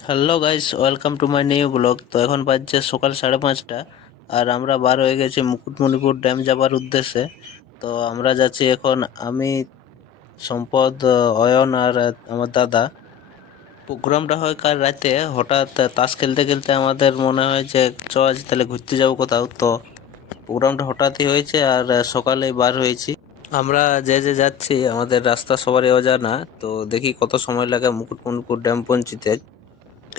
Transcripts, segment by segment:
Hello guys welcome to my new blog তো এখন বাজছে সকাল সাড়ে পাঁচটা আর আমরা বার হয়ে গেছি মুকুটমণিপুর ড্যাম যাবার উদ্দেশ্যে। তো আমরা যাচ্ছি এখন আমি সম্পদ অয়ন আর আমার দাদা। প্রোগ্রামটা হয় কাল রাতে হঠাৎ তাস খেলতে খেলতে আমাদের মনে হয় যে চ আজ তাহলে ঘুরতে যাব কোথাও। তো প্রোগ্রামটা হঠাৎই হয়েছে আর আহ, সকালেই বার হয়েছি। আমরা যে যে যাচ্ছি আমাদের রাস্তা সবারই অজানা। তো দেখি কত সময় লাগে মুকুটমণিপুর ড্যাম পৌঁছিতে।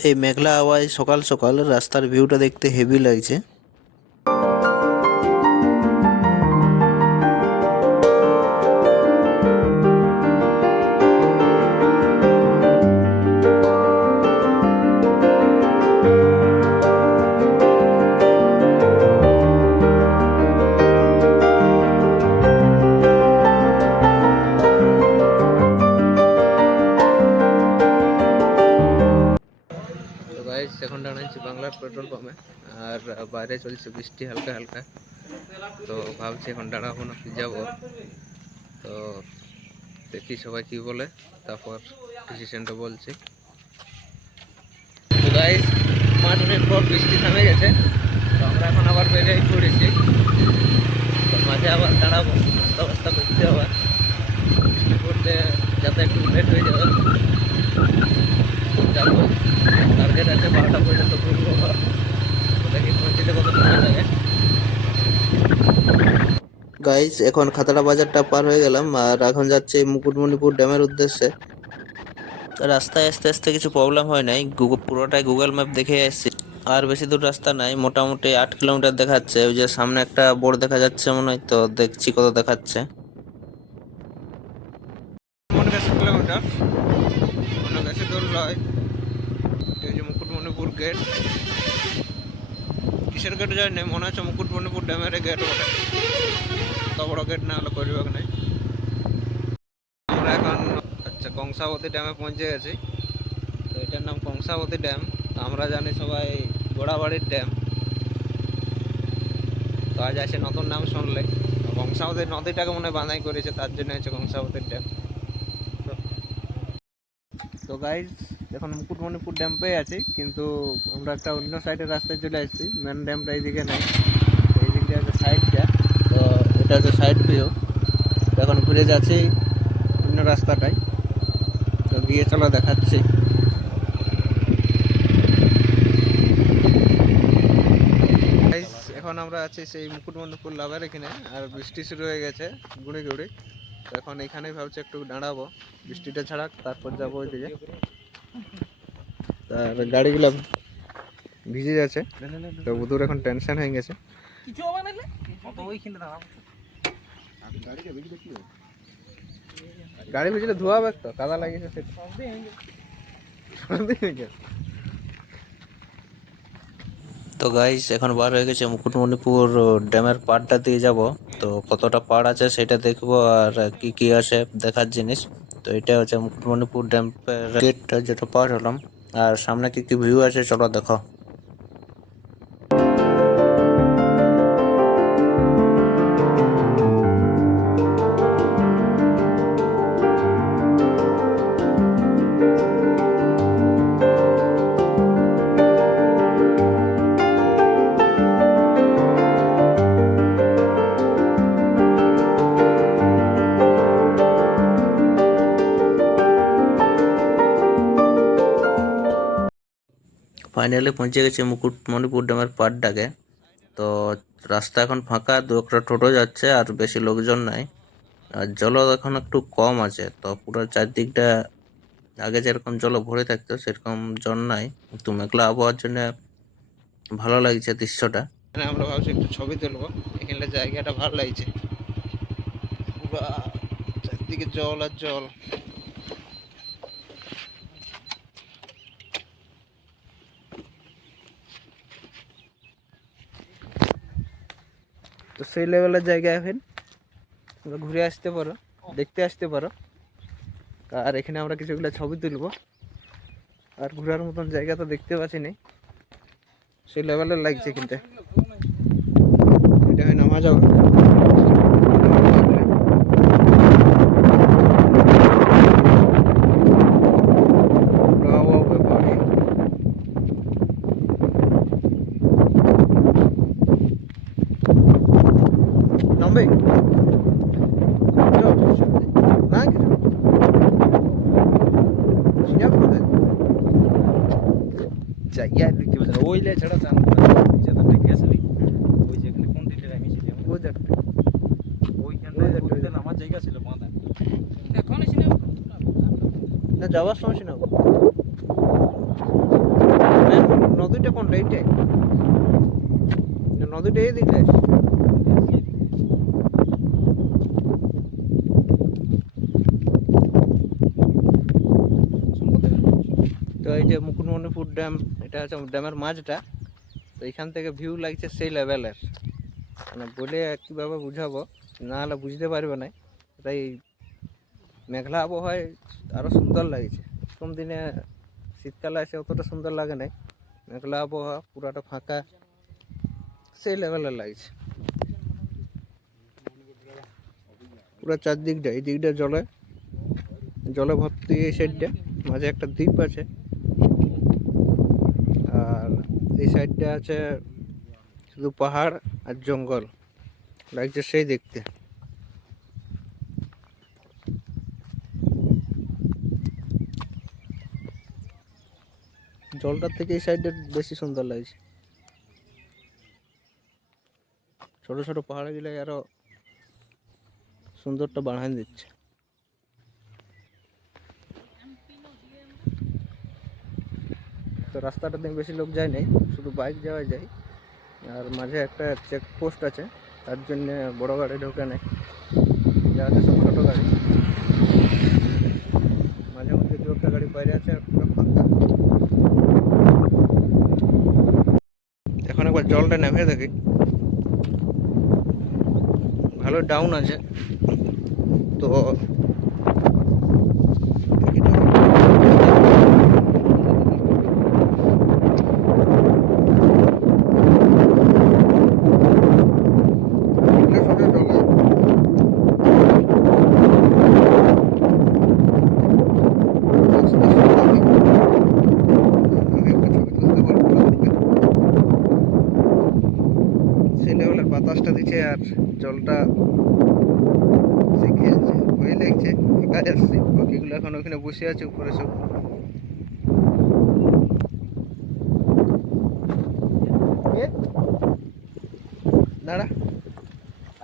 এই মেঘলা হাওয়ায় সকাল সকাল রাস্তার ভিউটা দেখতে হেভি লাগছে। ভাবছি এখন দাঁড়াবো না কি যাব তো দেখি সবাই কি বলে, তারপর ডিসিশনটা বলছি। তো গাইস পাঁচ মিনিট পর বৃষ্টি থামে গেছে, তো আমরা এখন আবার বেরিয়ে পড়েছি। তো মাঝে আবার দাঁড়াবো নাস্তা বাস্তা করতে আবার। বৃষ্টি পড়তে যাতে একটু লেট হয়ে যাবে। যাব। টার্গেট আছে বারোটা পর্যন্ত ঘুরবো। দেখি পৌঁছতে কত সময় লাগে। গাইস এখন খাতড়া বাজারটা পার হয়ে গেলাম আর এখন যাচ্ছে মুকুটমণিপুর ড্যামের উদ্দেশ্যে। রাস্তায় আস্তে আস্তে কিছু প্রবলেম হয় নাই। পুরোটাই গুগল ম্যাপ দেখে এসেছি আর বেশি দূর রাস্তা নাই, মোটামুটি আট কিলোমিটার দেখাচ্ছে। ওই যে সামনে একটা বোর্ড দেখা যাচ্ছে মনে হয়, তো দেখছি কত দেখাচ্ছে পনেরো কিলোমিটার অনেক বেশি দূর নয় এই যে মুকুটমণিপুর গেট কিসের গেট যায় না মনে হচ্ছে মুকুটমণিপুর ড্যামের গেট বটে অত বড় গেট না হলে করিবে নাই আমরা এখন আচ্ছা কংসাবতী ড্যামে পৌঁছে গেছি তো এটার নাম কংসাবতী ড্যাম তো আমরা জানি সবাই গোড়াবাড়ির ড্যাম তো আজ আছে নতুন নাম শুনলে তো কংসাবতী নদীটাকে মনে বাঁধাই করেছে তার জন্য হচ্ছে কংসাবতীর ড্যাম তো গাইজ এখন মুকুটমণিপুর ড্যাম পেয়ে আছি, কিন্তু আমরা একটা অন্য সাইডের রাস্তায় চলে আসছি। মেন ড্যামটা এইদিকে নেই এই দিকটা হচ্ছে সাইডটা তো এটা হচ্ছে সাইড ভিউ এখন ঘুরে যাচ্ছি অন্য রাস্তাটায়। তো গিয়ে চলো দেখাচ্ছি। এখন আমরা আছি সেই মুকুটমণিপুর লাভের এখানে, আর বৃষ্টি শুরু হয়ে গেছে গুঁড়ি গুঁড়ি এখন এখানেই ভাবছি একটু দাঁড়াবো। বৃষ্টিটা ছাড়াক, তারপর যাব ওইদিকে। আর গাড়িগুলো ভিজে যাচ্ছে। তো বুধুর এখন টেনশন হয়ে গেছে। গাড়ি ভিজলে ধোয়া হবে তো কাদা লাগিয়েছে সেটা। তো গাইস এখন বার হয়ে গেছে মুকুটমণিপুর ড্যামের পাড়টা দিয়ে যাব। তো কতটা পাড় আছে সেটা দেখব আর কি কি আছে দেখার জিনিস। তো এটা হচ্ছে মুকুটমণিপুর ড্যাম্পের গেটটা যেটা পার হলাম। আর সামনে কি কি ভিউ আছে, চলো দেখো। ফাইনালি পৌঁছে গেছে মুকুটমণিপুর ড্যামের পাড়টাকে তো রাস্তা এখন ফাঁকা, দু একটা টোটো যাচ্ছে আর বেশি লোকজন নাই। আর জলও এখন একটু কম আছে, তো পুরো চারদিকটা আগে যেরকম জল ভরে থাকতো, সেরকম জল নাই। একটু মেঘলা আবহাওয়ার জন্য ভালো লাগছে দৃশ্যটা। আমরা ভাবছি একটু ছবি তুলবো এখানে জায়গাটা ভালো লাগছে। পুরা চারদিকে জল আর জল। তো সেই লেভেলের জায়গা এখন তোমরা ঘুরে আসতে পারো, দেখতে আসতে পারো। আর এখানে আমরা কিছুগুলো ছবি তুলব। আর ঘোরার মতন জায়গা তো দেখতে পাচ্ছি নেই সেই লেভেলের লাগছে কিন্তু। এটা হয় নামা যাবে ব্যাপার যাবে চল। না কিছু যাবে কোথায় জায়গা দেখতে পাচ্ছি না ওইলে ছাড়া চান যেটা দেখে আসলি ওই যেখানে কোন দিলে আমি ছিলাম ওইখানে ওই ওই ওইখানে আমার জায়গা ছিল বাঁধা। না যাওয়ার সময় শোনাবো নদীটা কোনটা এইটাই নদীটা এই দিকে। তো এই যে মুকুটমণিপুর ড্যাম এটা হচ্ছে ড্যামের মাঝটা। তো এখান থেকে ভিউ লাগছে সেই লেভেলের মানে বলে কীভাবে বুঝাবো, না হলে বুঝতে পারবে না। তাই মেঘলা আবহাওয়ায় আরও সুন্দর লাগছে। প্রথম দিনে শীতকালে আসে অতটা সুন্দর লাগে নাই। মেঘলা আবহাওয়া, পুরাটা ফাঁকা, সেই লেভেলের লাগছে। পুরো চারদিকটা, এই দিকটা জলে জলে ভর্তি এই সাইডটা মাঝে একটা দ্বীপ আছে। আর এই সাইডটা আছে শুধু পাহাড় আর জঙ্গল। লাগছে সেই দেখতে। জলটার থেকে এই সাইডটা বেশি সুন্দর লাগছে। ছোট ছোট পাহাড়ে গেলে আরও সুন্দরটা বাড়ায় দিচ্ছে। তো রাস্তাটা দিয়ে বেশি লোক যায় নাই, শুধু বাইক যাওয়া যায়। আর মাঝে একটা চেক পোস্ট আছে তার জন্য বড় গাড়ি ঢোকে নেই যা আছে সব ছোটো গাড়ি মাঝে মধ্যে দু একটা গাড়ি বাইরে আছে আর পুরো ফাঁকা এখন একবার জলটা নেমে দেখি ভালো ডাউন আছে তো দেখি তো। এটা সোজা জলে। আস্তে আস্তে নামি। আমি একটা ছবি তুলতে পারব না ওদিকে। সেই লেভেলের বাতাসটা দিচ্ছে আর জলটা সে খেলছে ভয় লাগছে একা যাচ্ছে পাখিগুলো এখন ওখানে বসে আছে উপরে সব। দাঁড়া।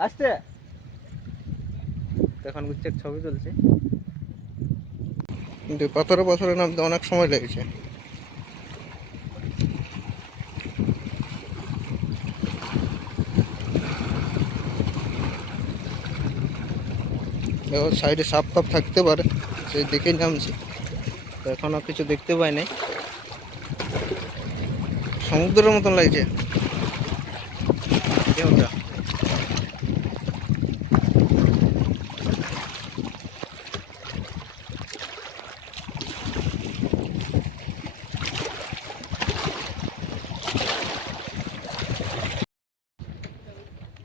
আসতে এখন গুচ্ছের ছবি তুলছে। কিন্তু পাথরে পাথরে নামতে অনেক সময় লেগেছে। সাইডে সাপ টাপ থাকতে পারে। সেই দেখে নামছি। তো এখনও কিছু দেখতে পাই নাই। সমুদ্রের মতন লাগছে।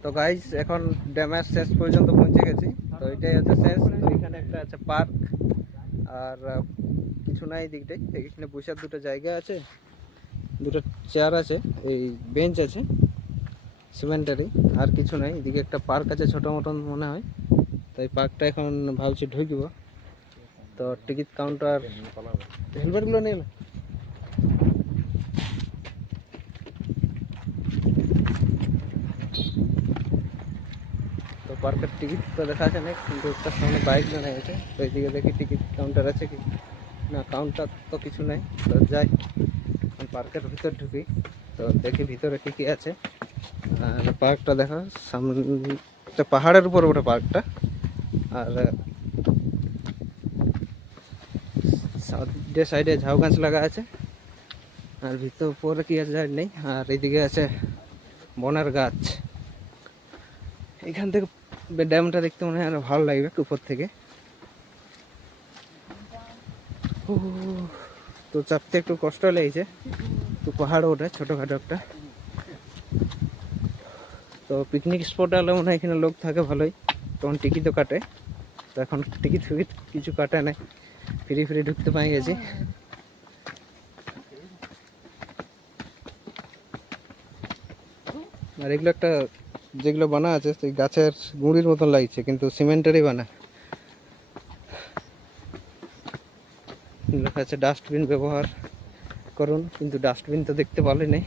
তো গাইজ এখন ড্যামের শেষ পর্যন্ত পৌঁছে গেছি। তো এটাই হচ্ছে শেষ। তো এখানে একটা আছে পার্ক আর কিছু নাই দিকটাই এখানে বসার দুটো জায়গা আছে দুটো চেয়ার আছে এই বেঞ্চ আছে সিমেন্টারি আর কিছু নাই। এদিকে একটা পার্ক আছে ছোটো মতন মনে হয়। তো এই পার্কটা এখন ভাবছি ঢুকবো। তো টিকিট কাউন্টার হেলমেটগুলো নেই পার্কের টিকিট তো দেখা আছে না, কিন্তু তার সামনে বাইক জানা গেছে তো এইদিকে দেখি টিকিট কাউন্টার আছে কি? না কাউন্টার তো কিছু নাই। তো যাই পার্কের ভিতর ঢুকি। তো দেখি ভিতরে কী কী আছে। আর পার্কটা দেখো সামনে পাহাড়ের উপর ওটা পার্কটা আর সাইডে সাইডে ঝাউ গাছ লাগা আছে। আর ভিতর উপরে কি আছে নেই। আর এইদিকে আছে বনের গাছ। এখান থেকে ড্যামটা দেখতে মনে হয় আরও ভালো লাগবে একটু উপর থেকে। তো চাপতে একটু কষ্ট লেগেছে। তো পাহাড় ওঠে, ছোটোখাটো একটা। তো পিকনিক স্পট হলে মনে হয় এখানে লোক থাকে ভালোই। তখন টিকিটও কাটে। তো এখন টিকিট ফিকিট কিছু কাটে না। ফ্রি ফ্রি ঢুকতে পাই গেছি। আর এগুলো একটা যেগুলো বানা আছে, সেই গাছের গুঁড়ির মতন লাগছে, কিন্তু সিমেন্টেরই বানা। লেখা আছে, ডাস্টবিন ব্যবহার করুন, কিন্তু ডাস্টবিন তো দেখতে পারলেনি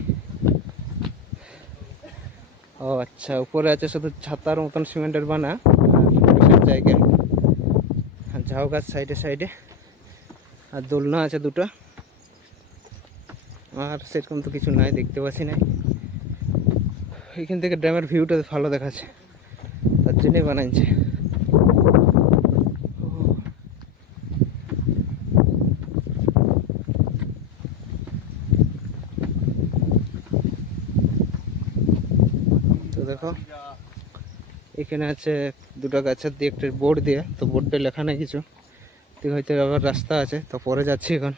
ও আচ্ছা উপরে আছে শুধু ছাতার মতন সিমেন্টের বানা, আর বসার জায়গা আর ঝাউ গাছ সাইডে সাইডে, আর দোলনা আছে দুটো। আর সেরকম তো কিছু নাই, দেখতে পাচ্ছি না। এখান থেকে ড্যামের ভিউটা ভালো দেখাচ্ছে। তার জন্যই বানাইছে। তো দেখো, এখানে আছে দুটো গাছের দিয়ে একটা বোর্ড দিয়ে, তো বোর্ডে লেখা নেই কিছু। হয়তো আবার রাস্তা আছে, তো পরে যাচ্ছি এখন।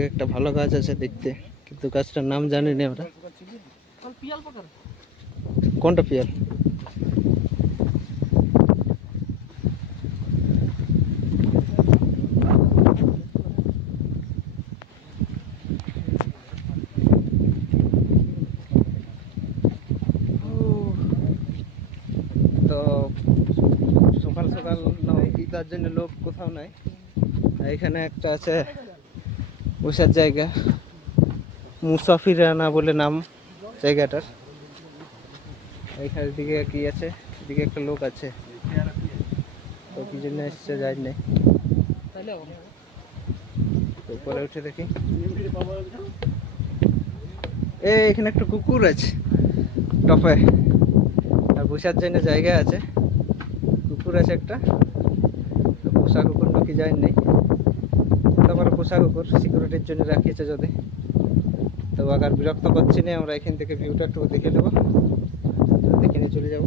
এদিকে একটা ভালো গাছ আছে দেখতে, কিন্তু গাছটার নাম জানি না আমরা। কোনটা পিয়াল? সকাল সকাল নদীটার জন্য লোক কোথাও নাই। এখানে একটা আছে বসার জায়গা। মুসাফিরানা বলে নাম জায়গাটার। এইখানের দিকে কি আছে? এদিকে একটা লোক আছে। তো কি জন্য এসছে জানি না। তো উপরে উঠে দেখি। এ, এখানে একটা কুকুর আছে টপে। আর বসার জন্য জায়গা আছে। কুকুর আছে একটা। পোষা কুকুর নাকি যায় নেই তারপরে পোষা কুকুর সিকিউরিটির জন্য রাখিয়েছে যদি। তো আগার বিরক্ত করছি না, আমরা এখান থেকে ভিউটা একটু দেখে নেব। দেখে নিয়ে চলে যাব।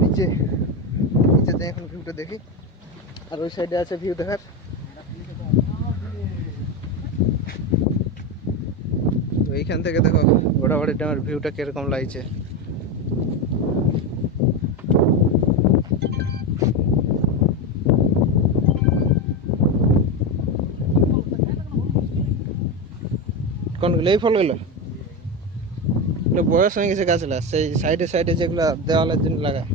নিচে নিচে যাই এখন ভিউটা দেখি। আর ওই সাইডে আছে ভিউ দেখার। এইখান থেকে দেখো গোড়াবাড়ি ড্যামের ভিউটা কীরকম লাগছে। কোনগুলো এই ফলগুলো এগুলো বয়স হয়ে গেছে গাছগুলা সেই সাইডে সাইডে যেগুলো দেওয়ালের জন্য লাগায়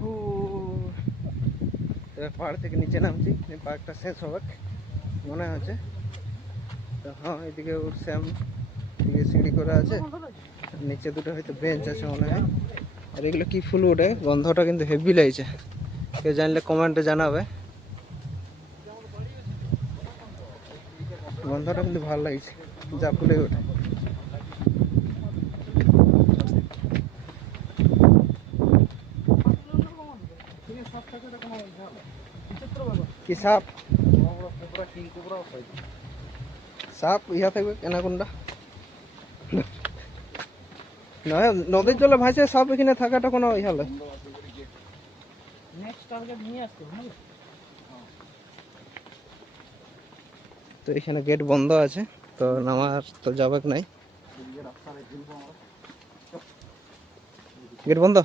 ও, এবার পাহাড় থেকে নিচে নামছি এই পার্কটা শেষ হবে মনে হচ্ছে হ্যাঁ এদিকে উঠছে এদিকে সিঁড়ি করা আছে। নিচে দুটো হয়তো বেঞ্চ আছে মনে হয়। আর এগুলো কি ফুল ওঠে? গন্ধটা কিন্তু হেভি লাগছে। কেউ জানলে কমেন্টে জানাবে। গন্ধটা কিন্তু ভালো লাগছে, যা ফুলে ওঠে। কি সাপ? সাপ ইহা থাকবে কেনা কোনটা? নয় নদীর জলে ভাসে সাপ এখানে থাকাটা কোনো ইহা লয়। তো এখানে গেট বন্ধ আছে তো নামার তো যাবে নাই। গেট বন্ধ?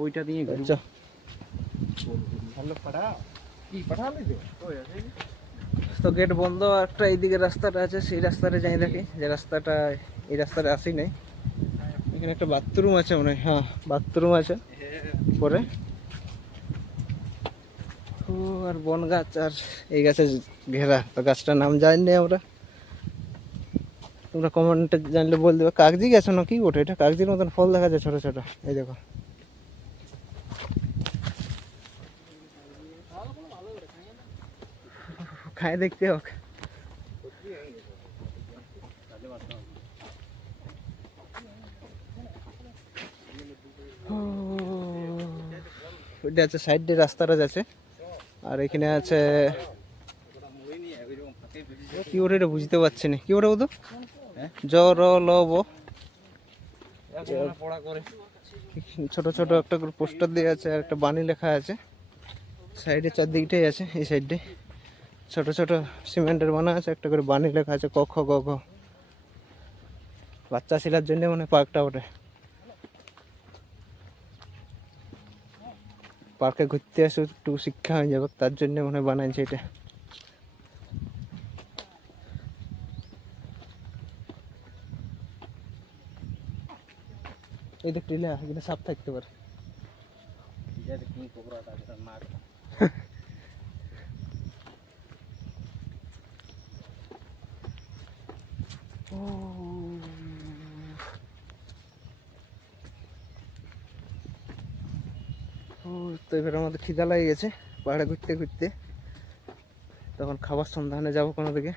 ওইটা দিয়ে আচ্ছা। তো গেট বন্ধ একটা এইদিকে রাস্তাটা আছে, সেই রাস্তাটা যাই দেখি। যে রাস্তাটা, এই রাস্তাটা আসি নাই। এখানে একটা বাথরুম আছে মনে হয়। বাথরুম আছে। পরে ও, আর বন গাছ, আর এই গাছে ঘেরা। তো গাছটার নাম জানি আমরা। তোমরা কমেন্টে জানলে বল দেবে কাগজি গাছ নাকি ওটা এটা কাগজির মতন ফল দেখা যায় ছোটো ছোটো। এই দেখো। খায় দেখতে হোক। ওইটা আছে সাইড দিয়ে রাস্তাটা যাচ্ছে। আর এখানে আছে কি ওটা এটা বুঝতে পারছি না। কি ওটা বলতো জ র ল ব ছোট ছোট একটা পোস্টার দিয়ে আছে আর একটা বাণী লেখা আছে। সাইডে চারদিকটাই আছে এই সাইডে। ছোট ছোট সিমেন্টের বানা আছে একটা করে বাণী লেখা আছে ক খ গ ঘ। বাচ্চা ছেলের জন্য মানে পার্কটা ওঠে পার্কে ঘুরতে আসো একটু শিক্ষা হয়ে যাবে তার জন্য মনে হয় বানাইছে এটা। এই দেখ টিলা এখানে সাপ থাকতে পারে এটা কি কোবরা এটা মাগ ও তো এবার আমাদের খিদা লাগে গেছে, পাহাড়ে ঘুরতে ঘুরতে। তখন খাবার সন্ধানে যাব কোনো দিকে।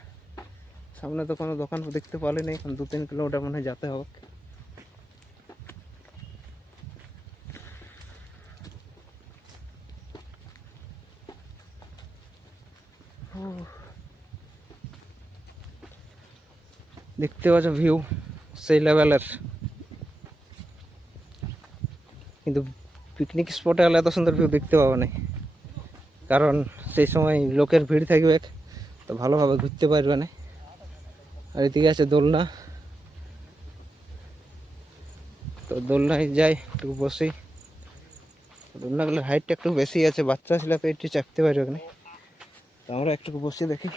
সামনে তো কোনো দোকান দেখতে পারলে নেই এখন দু তিন কিলোমিটার মনে হয় যেতে হবে। ও। দেখতে পাচ্ছ ভিউ সেই লেভেলের কিন্তু পিকনিক স্পটে হলে এত সুন্দর ভিউ দেখতে পাবো না। কারণ সেই সময় লোকের ভিড় থাকবে, তো ভালোভাবে ঘুরতে পারবে না। আর এদিকে আছে দোলনা। তো দোলনায় যাই, একটু বসি। দোলনাগুলোর হাইটটা একটু বেশি আছে, বাচ্চা ছেলে একটু চাপতে পারবে না। তো আমরা একটু বসে দেখি।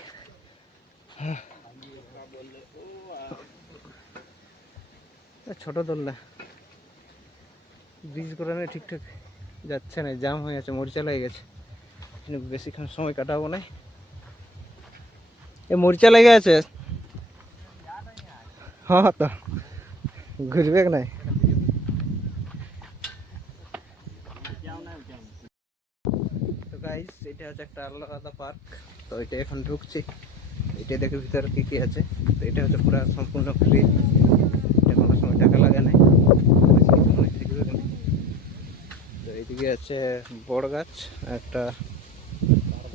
হ্যাঁ। ছোট দোলনা। ব্রিজ করে না ঠিকঠাক যাচ্ছে না জাম হয়ে আছে মরিচা লেগে গেছে। বেশিক্ষণ সময় কাটাবো না। এ মরিচা লেগে আছে হ্যাঁ তো। ঘুরবে নাই তো গাইস এটা হচ্ছে একটা আলাদা পার্ক তো এটা এখন ঢুকছি। এটা দেখে ভিতরে কি কি আছে। তো এটা হচ্ছে পুরো সম্পূর্ণ ফ্রি এটা কোনো সময় টাকা লাগে নাই বেশি কিছু নয়, দেখবে এখানে। তো এইদিকে আছে বড় গাছ, একটা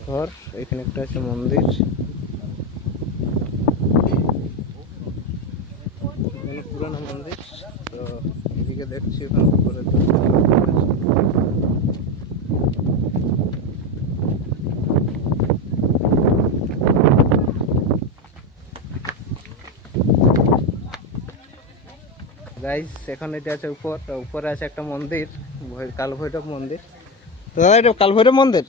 ঘর, এখানে একটা আছে মন্দির। পুরোনো মন্দির, তো এদিকে দেখছি ওখানে গাইস এখন এটা আছে উপর উপরে আছে একটা মন্দির। কাল ভৈরব মন্দির। দাদা, এটা কাল ভৈরব মন্দির?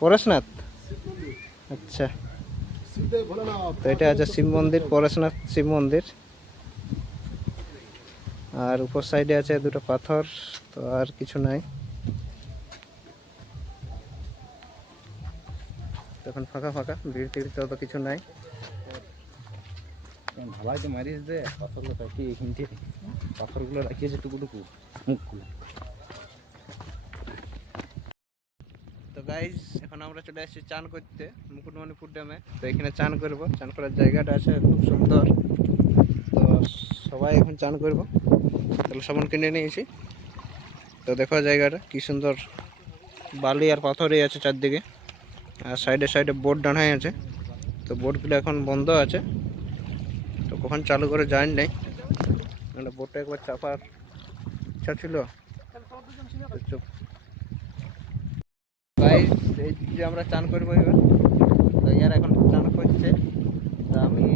পরেশনাথ? আচ্ছা। তো এটা আছে শিব মন্দির, পরেশনাথ শিব মন্দির। আর উপর সাইডে আছে দুটো পাথর, তো আর কিছু নাই। তখন ফাঁকা ফাঁকা, ভিড় টিড় তো কিছু নাই। ভালাই তো মারিস দে, পাথরগুলো রাখি এইখানটি পাথরগুলো রাখিয়েছে টুকুটুকু মুখগুলো তো গাইজ এখন আমরা চলে আসছি চান করতে, মুকুটমণিপুর ড্যামে। তো এখানে চান করব। চান করার জায়গাটা আছে খুব সুন্দর। তো সবাই এখন চান করব। তাহলে সাবান কিনে নিয়েছি। তো দেখো জায়গাটা, কি সুন্দর। বালি আর পাথরই আছে চারদিকে। আর সাইডে সাইডে বোর্ড ডানাই আছে। তো বোটগুলো এখন বন্ধ আছে। তো কখন চালু করে যায়নি নাই। মানে বোটটা একবার চাপার ইচ্ছা ছিল। চুপ। যে আমরা চান করব এবার। তো ইয়ার এখন চান করছে তা আমি